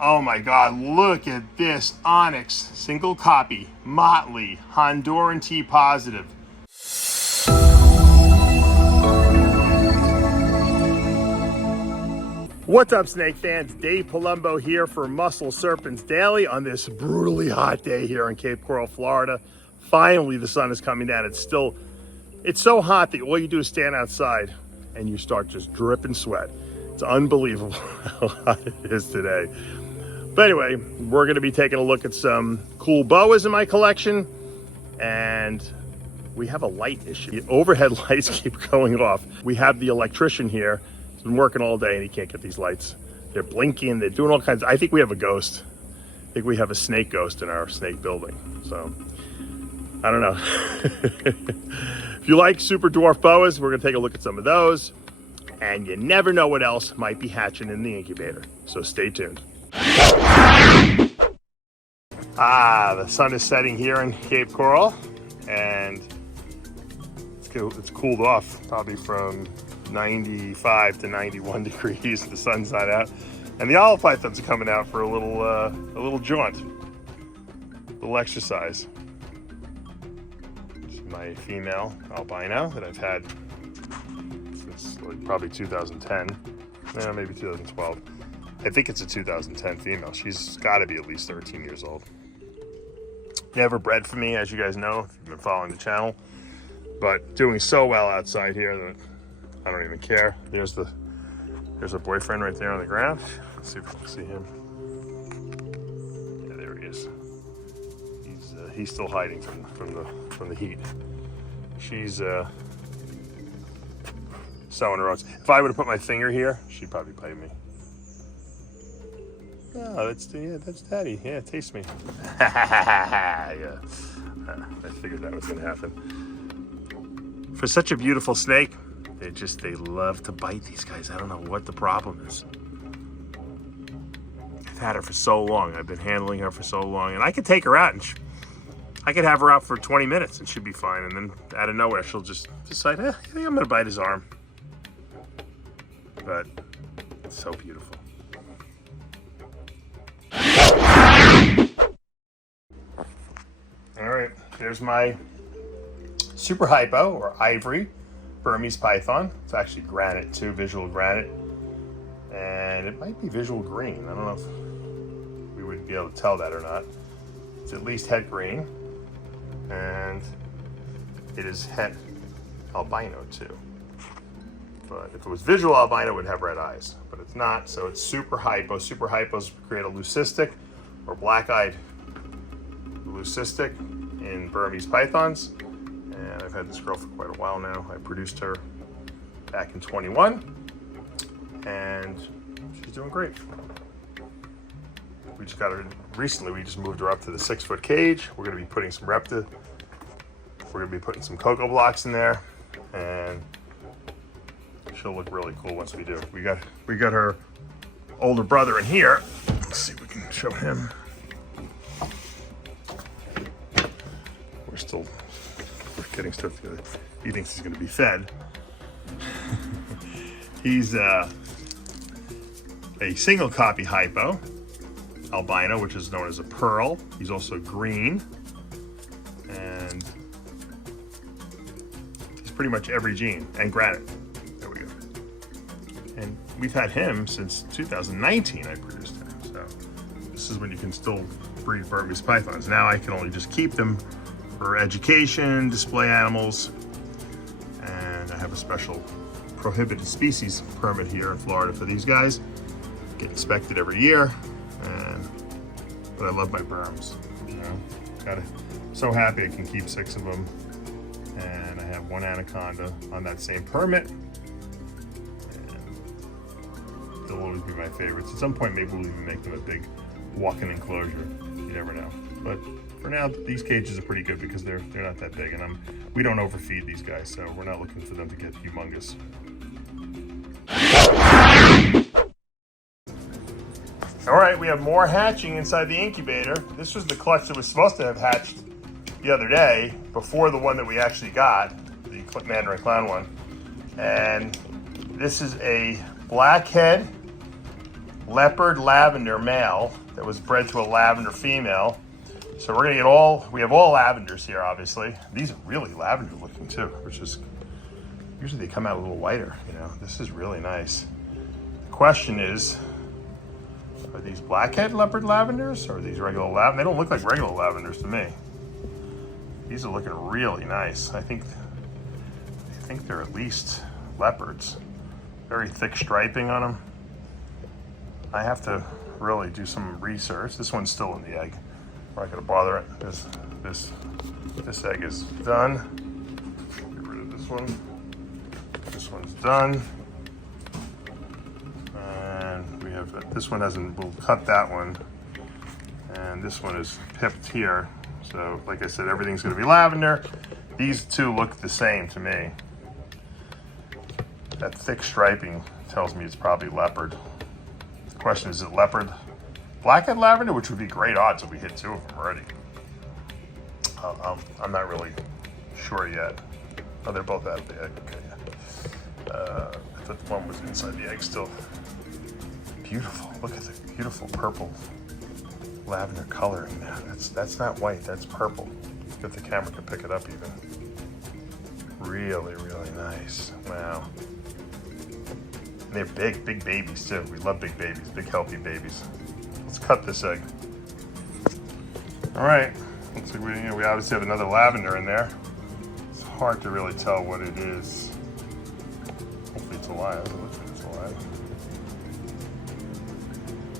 Oh my God, look at this Onyx, single copy, Motley, Honduran T positive. What's up, snake fans? Dave Palumbo here for Muscle Serpents Daily on this brutally hot day here in Cape Coral, Florida. Finally, the sun is coming down. It's so hot that all you do is stand outside and you start just dripping sweat. It's unbelievable how hot it is today. But anyway, we're going to be taking a look at some cool boas in my collection, and we have a light issue. The overhead lights keep going off. We have the electrician here. He's been working all day and he can't get these lights. They're blinking, they're doing all kinds. I think we have a ghost. I think we have a snake ghost in our snake building. So, I don't know. If you like super dwarf boas, we're going to take a look at some of those. And you never know what else might be hatching in the incubator. So stay tuned. The sun is setting here in Cape Coral, and it's cooled off probably from 95 to 91 degrees. The sun's not out, and the olive pythons are coming out for a little jaunt, a little exercise. This is my female albino that I've had since probably 2010, maybe 2012. I think it's a 2010 female. She's got to be at least 13 years old. Never bred for me, as you guys know, if you've been following the channel. But doing so well outside here that I don't even care. There's a boyfriend right there on the ground. Let's see if we can see him. Yeah, there he is. He's still hiding from the heat. She's sowing her oats. If I would have put my finger here, she'd probably bite me. Oh, that's Daddy. Yeah, taste me. Yeah, I figured that was gonna happen. For such a beautiful snake, they love to bite these guys. I don't know what the problem is. I've had her for so long. I've been handling her for so long, and I could take her out and I could have her out for 20 minutes and she'd be fine. And then out of nowhere, she'll just decide, I think I'm gonna bite his arm. But it's so beautiful. All right, there's my super hypo or ivory Burmese python. It's actually granite too, visual granite, and it might be visual green. I don't know if we would be able to tell that or not. It's at least het green, and it is het albino too. But if it was visual albino, it would have red eyes, but it's not, so it's super hypo. Super hypos create a leucistic or black-eyed leucistic in Burmese pythons, and I've had this girl for quite a while now. I produced her back in 21, and she's doing great. We just got her recently. We just moved her up to the 6-foot cage. We're going to be putting some we're going to be putting some cocoa blocks in there, and she'll look really cool once we do. We got her older brother in here. Let's see if we can show him. We're getting stuff together. He thinks he's going to be fed. He's a single copy hypo albino, which is known as a pearl. He's also green, and he's pretty much every gene, and granite. There we go. And we've had him since 2019. I produced him. So this is when you can still breed Burmese pythons. Now I can only just keep them for education, display animals, and I have a special prohibited species permit here in Florida for these guys. Get inspected every year, but I love my Burms. You know, so happy I can keep 6 of them, and I have 1 anaconda on that same permit, and they'll always be my favorites. At some point, maybe we'll even make them a big walk-in enclosure. You never know, but for now, these cages are pretty good because they're not that big, and we don't overfeed these guys, so we're not looking for them to get humongous. All right, we have more hatching inside the incubator. This was the clutch that was supposed to have hatched the other day before the one that we actually got, the Mandarin Clown one. And this is a Blackhead Leopard Lavender male that was bred to a lavender female. So we're gonna get we have all lavenders here, obviously. These are really lavender looking too, which is, usually they come out a little whiter, you know. This is really nice. The question is, are these blackhead leopard lavenders or are these regular lavender? They don't look like regular lavenders to me. These are looking really nice. I think they're at least leopards. Very thick striping on them. I have to really do some research. This one's still in the egg. I'm not gonna bother it. This egg is done. Get rid of this one. This one's done. And we have, this one hasn't, we'll cut that one. And this one is pipped here. So like I said, everything's gonna be lavender. These two look the same to me. That thick striping tells me it's probably leopard. The question is it leopard blackhead lavender, which would be great odds if we hit two of them already. I'm not really sure yet. Oh, they're both out of the egg. Okay, yeah. I thought one was inside the egg still. Beautiful. Look at the beautiful purple lavender color in there. That's not white. That's purple. If the camera can pick it up even. Really, really nice. Wow. And they're big babies too. We love big babies, big healthy babies. Let's cut this egg. All right. Looks like we obviously have another lavender in there. It's hard to really tell what it is. Hopefully it's alive. It looks like it's alive.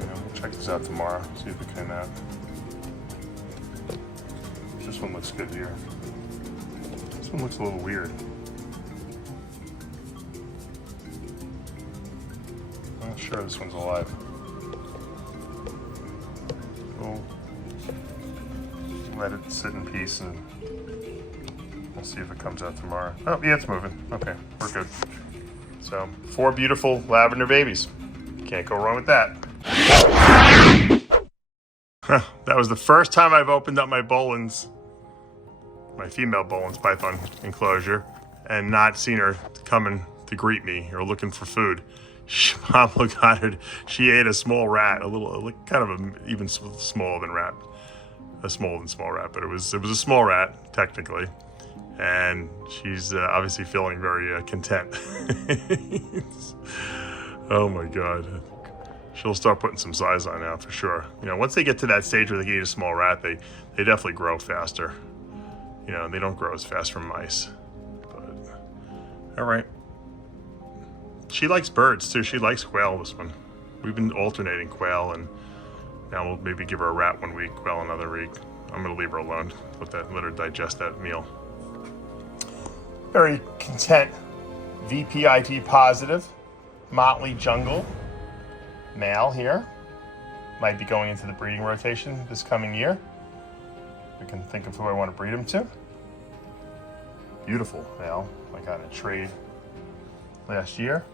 Yeah, we'll check this out tomorrow. See if it came out. This one looks good here. This one looks a little weird. I'm not sure this one's alive. We'll let it sit in peace and we'll see if it comes out tomorrow. Oh, yeah, it's moving. Okay, we're good. So, 4 beautiful lavender babies. Can't go wrong with that. That was the first time I've opened up my Bolin's, my female Bolin's python enclosure, and not seen her coming to greet me or looking for food. Mama got it. She ate a small rat, kind of even smaller than rat, a smaller than small rat, but it was a small rat technically, and she's obviously feeling very content. Oh my God, she'll start putting some size on now for sure. You know, once they get to that stage where they can eat a small rat, they definitely grow faster. You know, they don't grow as fast from mice. But all right. She likes birds too. She likes quail, this one. We've been alternating quail, and now we'll maybe give her a rat one week, quail another week. I'm gonna leave her alone, let her digest that meal. Very content, VPIT positive, Motley Jungle male here. Might be going into the breeding rotation this coming year. We can think of who I want to breed him to. Beautiful male. I got in a trade last year.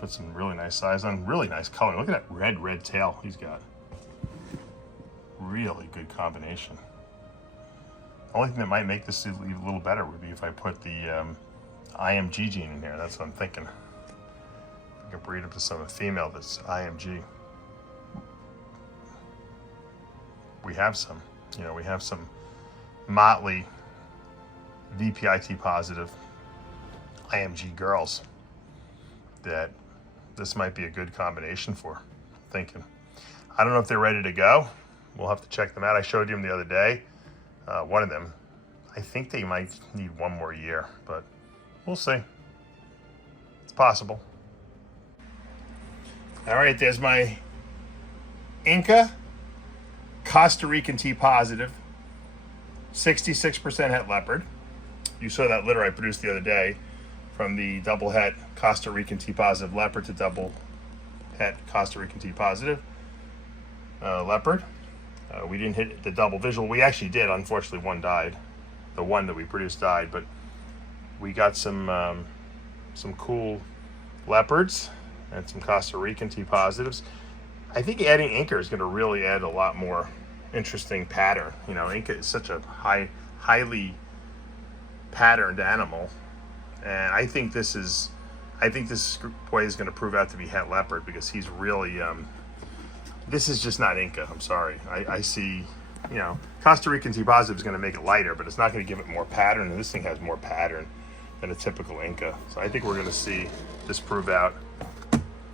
Put some really nice size on, really nice color. Look at that red tail he's got. Really good combination. The only thing that might make this a little better would be if I put the IMG gene in here. That's what I'm thinking. I can breed up to some female that's IMG. We have some, you know, we have some motley VPIT positive IMG girls that this might be a good combination for. I'm thinking. I don't know if they're ready to go. We'll have to check them out. I showed you them the other day. One of them. I think they might need one more year, but we'll see. It's possible. All right, there's my Inca Costa Rican T positive, 66% het leopard. You saw that litter I produced the other day from the double het Costa Rican T positive leopard to double het Costa Rican T positive leopard. We didn't hit the double visual. We actually did. Unfortunately, one died. The one that we produced died, but we got some cool leopards and some Costa Rican T positives. I think adding Inca is going to really add a lot more interesting pattern. You know, Inca is such a highly patterned animal, and I think I think this boy is going to prove out to be het leopard because he's really, this is just not Inca. I'm sorry. I see, you know, Costa Rican T positive is going to make it lighter, but it's not going to give it more pattern, and this thing has more pattern than a typical Inca. So I think we're going to see this prove out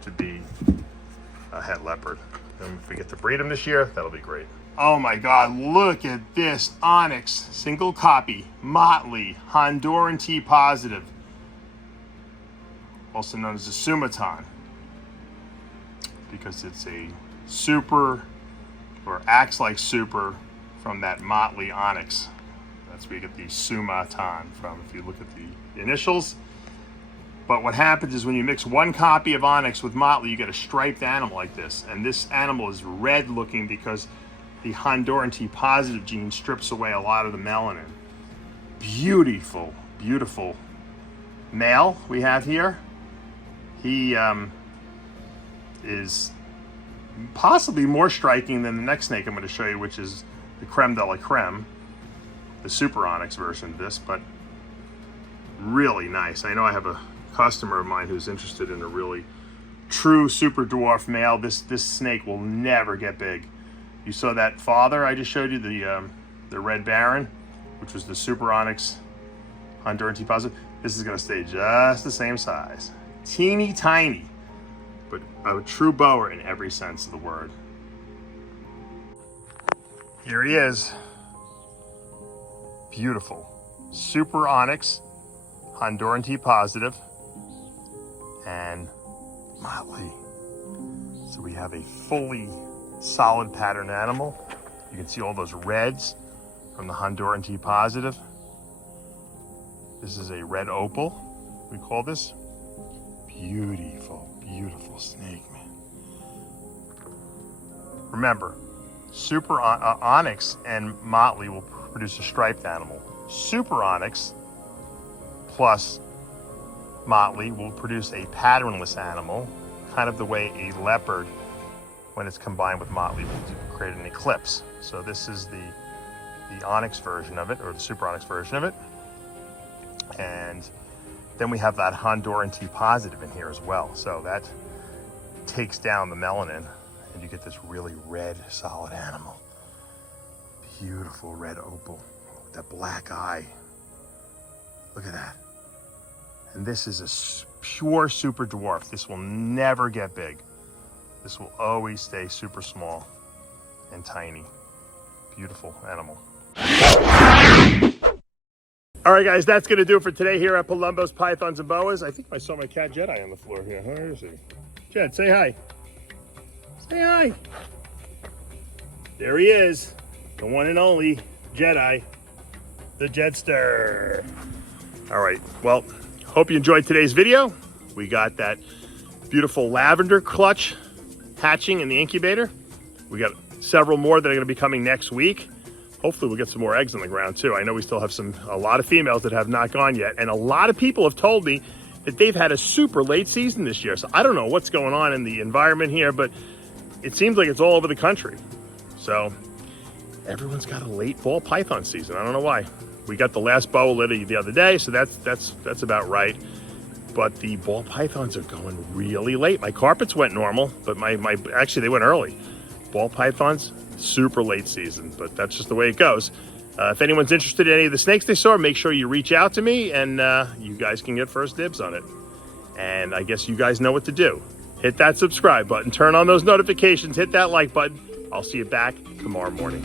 to be a het leopard. And if we get to breed him this year, that'll be great. Oh my God, look at this onyx, single copy, motley, Honduran T positive, also known as a sumaton, because it's a super, or acts like super, from that motley onyx. That's where you get the sumaton from, if you look at the initials. But what happens is when you mix one copy of onyx with motley, you get a striped animal like this. And this animal is red looking because the Honduran T positive gene strips away a lot of the melanin. Beautiful, beautiful male we have here. He is possibly more striking than the next snake I'm going to show you, which is the creme de la creme, the super onyx version of this, but really nice. I know I have a customer of mine who's interested in a really true super dwarf male. This snake will never get big. You saw that father I just showed you, the red baron, which was the super onyx Honduran T positive. This is going to stay just the same size, teeny tiny, but a true bower in every sense of the word. Here he is, beautiful, super onyx Honduran T positive and motley. So we have a fully solid pattern animal. You can see all those reds from the Honduran T positive. This is a red opal, we call this. Beautiful, beautiful snake, man. Remember, super onyx and motley will produce a striped animal. Super onyx plus motley will produce a patternless animal, kind of the way a leopard, when it's combined with motley, will create an eclipse. So this is the onyx version of it, or the super onyx version of it. And then we have that Honduran T positive in here as well. So that takes down the melanin and you get this really red, solid animal. Beautiful red opal with that black eye. Look at that. And this is a pure super dwarf. This will never get big. This will always stay super small and tiny. Beautiful animal. All right, guys, that's going to do it for today here at Palumbo's Pythons and Boas. I think I saw my cat Jedi on the floor here. Where is he? Jed, say hi. Say hi. There he is, the one and only Jedi, the Jedster. All right, well, hope you enjoyed today's video. We got that beautiful lavender clutch hatching in the incubator. We got several more that are going to be coming next week. Hopefully we'll get some more eggs on the ground too. I know we still have a lot of females that have not gone yet. And a lot of people have told me that they've had a super late season this year. So I don't know what's going on in the environment here, but it seems like it's all over the country. So everyone's got a late ball python season. I don't know why. We got the last boa litter the other day, so that's about right. But the ball pythons are going really late. My carpets went normal, but actually they went early. Ball pythons, super late season, but that's just the way it goes. If anyone's interested in any of the snakes they saw, make sure you reach out to me and you guys can get first dibs on it. And I guess you guys know what to do. Hit that subscribe button, turn on those notifications, hit that like button. I'll see you back tomorrow morning.